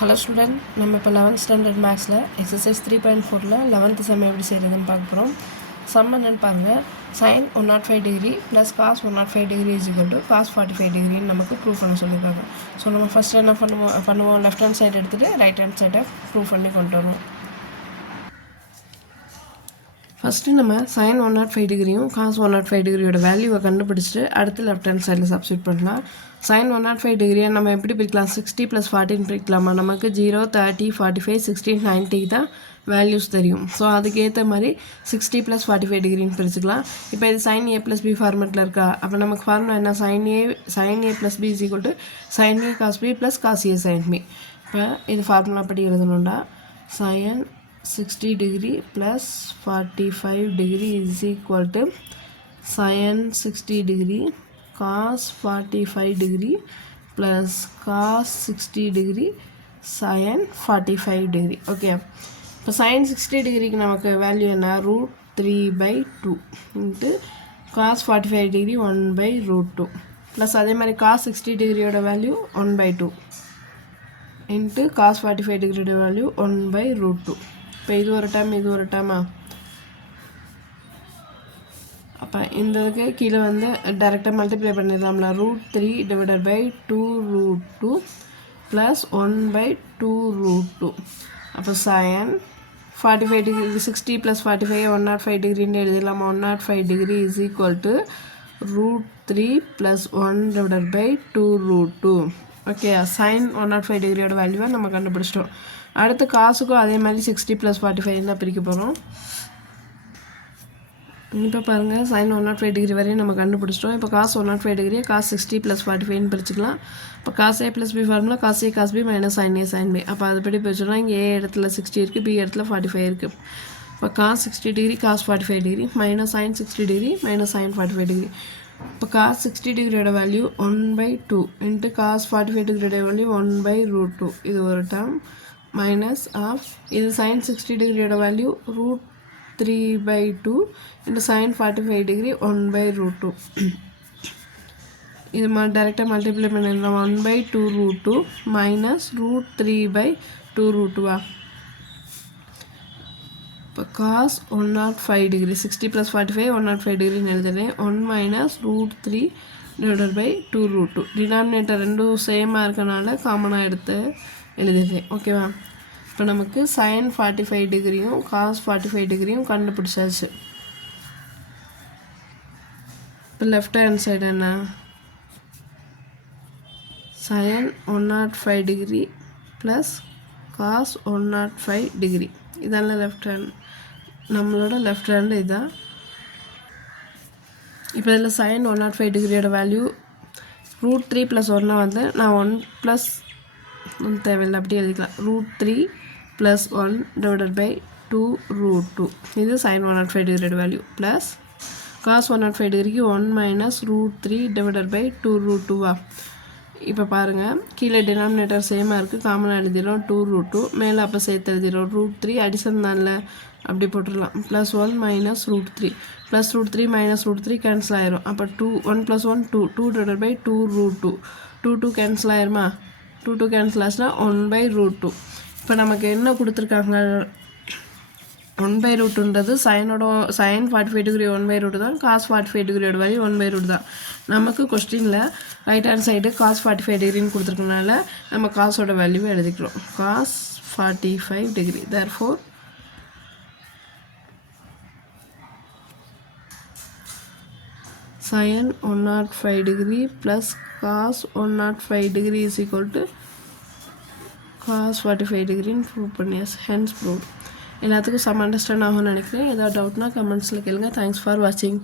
Hello student, நம்ம இப்போ 11th standard மேக்ஸில் எக்ஸசைஸ் 3.4ல் 11th செம் எப்படி செய்கிறதுன்னு பார்க்க போகிறோம். சம் என்னென்னு பாருங்கள். sin 105 degree plus cos 105 degree is equal to cos 45 டிகிரின்னு நமக்கு ப்ரூவ் பண்ண சொல்லியிருக்காங்க. ஸோ நம்ம ஃபஸ்ட்டு என்ன பண்ணுவோம் லெஃப்ட் ஹேண்ட் சைடு எடுத்துகிட்டு ரைட் ஹேண்ட் சைடை ப்ரூவ் பண்ணி கொண்டு வருவோம். ஃபஸ்ட்டு நம்ம sin 105 டிகிரியும் காஸ் 105 டிகிரியோட வேல்யூவை கண்டுபிடிச்சிட்டு அடுத்து லெஃப்ட் ஹேண்ட் சைடில் சப்ஸ்டியூட் பண்ணலாம். sin 105 டிகிரியை நம்ம எப்படி பிரிக்கலாம்? 60 + 14 பிரிக்கலாமா? நமக்கு 0, 30, 45, 60, 90 தான் வேல்யூஸ் தெரியும். ஸோ அதுக்கேற்ற மாதிரி 60 + 45 டிகிரின்னு பிரிச்சுக்கலாம். இப்போ இது sin a + b ஃபார்மெட்டில் இருக்கா? அப்போ நமக்கு ஃபார்முலா என்ன? sin a + b = sin a cos b + cos a sin b. இப்போ இது ஃபார்முலா படி எழுதணும்டா. sin 60 degree plus 45 degree is equal to sin 60 degree cos 45 degree plus cos 60 degree sin 45 degree. Okay, இப்போ sin 60 டிகிரிக்கு நமக்கு value என்ன? √3/2 into cos 45 degree 1/√2 plus அதே மாதிரி cos 60 டிகிரியோட வேல்யூ 1/2 இன்ட்டு cos 45 டிகிரியோட வேல்யூ 1/√2. இப்போ இது ஒரு டைம் இது ஒரு டைமா? அப்போ இந்த இதுக்கு கீழே வந்து டைரெக்டாக மல்டிப்ளை பண்ணிடலாம்ல. √3/2√2 ப்ளஸ் 1/2√2. அப்போ sin 45 degree 60 + 45 105 டிகிரின்னு எழுதிடலாமா? 105 degree is equal to √3 + 1/2√2. Okay, sin 105 டிகிரியோட வேல்யூவை நம்ம கண்டுபிடிச்சிட்டோம். அடுத்து காசுக்கும் அதே மாதிரி 60 + 45 தான் பிரிக்க போகிறோம். இப்போ பாருங்கள், sin 105 டிகிரி வரையும் நம்ம கண்டுபிடிச்சிட்டோம். இப்போ cos 105 டிகிரியை cos 60 + 45ன்னு பிரிச்சுக்கலாம். இப்போ cos a + b formula cos a cos b - sin a sin b. அப்போ அதுபடி பிரிச்சோம்னா இங்கே a இடத்துல 60 இருக்குது, b இடத்துல 45 இருக்குது. இப்போ cos 60 degree cos 45 degree - sin 60 degree - sin 45 degree. இப்போ cos 60 டிகிரியோட வேல்யூ 1/2 இன்ட்டு cos 45 டிகிரியோட வேல்யூ 1/√2. இது ஒரு டேர்ம் மைனஸ் ஆஃப் இது sin 60 டிகிரியோட வேல்யூ √3/2 இன்ட்டு sin 45 டிகிரி 1/√2. இது டைரெக்டாக மல்டிப்ளை பண்ணிடலாம். 1/2√2 மைனஸ் √3/2√2. இப்போ cos 105 டிகிரி 60 + 45 105 டிகிரின்னு எழுதுறேன். 1 மைனஸ் √3/2√2. டினாமினேட்டர் ரெண்டும் சேமாக இருக்கனால காமனாக எடுத்து எழுதிடுறேன். ஓகேவா? இப்போ நமக்கு sin 45 டிகிரியும் cos 45 டிகிரியும் கண்டுபிடிச்சாச்சு. இப்போ லெஃப்ட் ஹேண்ட் சைடு என்ன? sin 105 degree plus cos 105 degree. இதெல்லாம் லெஃப்ட் ஹேண்ட், நம்மளோட லெஃப்ட் ஹேண்டு இதுதான். இப்போ இதில் sin 105 டிகிரியோட வேல்யூ √3 + 1 வந்து நான் 1 + தேவையில்லை, அப்படி எழுதிக்கலாம். √3 + 1/2√2. இது sin 105 டிகிரியோட வேல்யூ ப்ளஸ் cos 105 டிகிரிக்கு 1 மைனஸ் √3/2√2. இப்போ பாருங்கள், கீழே டினாமினேட்டர் சேமாக இருக்குது, காமனாக எழுதிடும் 2√2. மேலே அப்போ சேர்த்து எழுதிடும் √3 அடிஷன் தான்ல, அப்படி போட்டுடலாம். Plus 1 minus √3 plus √3 minus √3 cancel ஆயிரும். அப்போ 1 + 1 2 2/2√2 2 கேன்சல் ஆயிருமா? 2 கேன்சல் ஆச்சுன்னா 1/√2. இப்போ நமக்கு என்ன கொடுத்துருக்காங்க? 1/√2ன்றது sin 45 டிகிரி 1/√2 தான், cos 45 டிகிரியோட வேல்யூ 1/√2 தான். நமக்கு கொஸ்டினில் ரைட் ஹேண்ட் சைடு cos 45 டிகிரின்னு கொடுத்துருக்கனால நம்ம காசோட வேல்யூவை எழுதிக்கிறோம். cos 45 degree. therefore sin 105 degree plus cos 105 degree is equal to cos 45 டிகிரின்னு ப்ரூவ் பண்ணியாச்சு. Hence prove. எல்லாத்துக்கும் சம் அண்டர்ஸ்டாண்ட் ஆகும்னு நினைக்கிறேன். ஏதாவது டவுட்னா கமெண்ட்ஸில் கேளுங்க. தேங்க்ஸ் ஃபார் வாட்சிங்.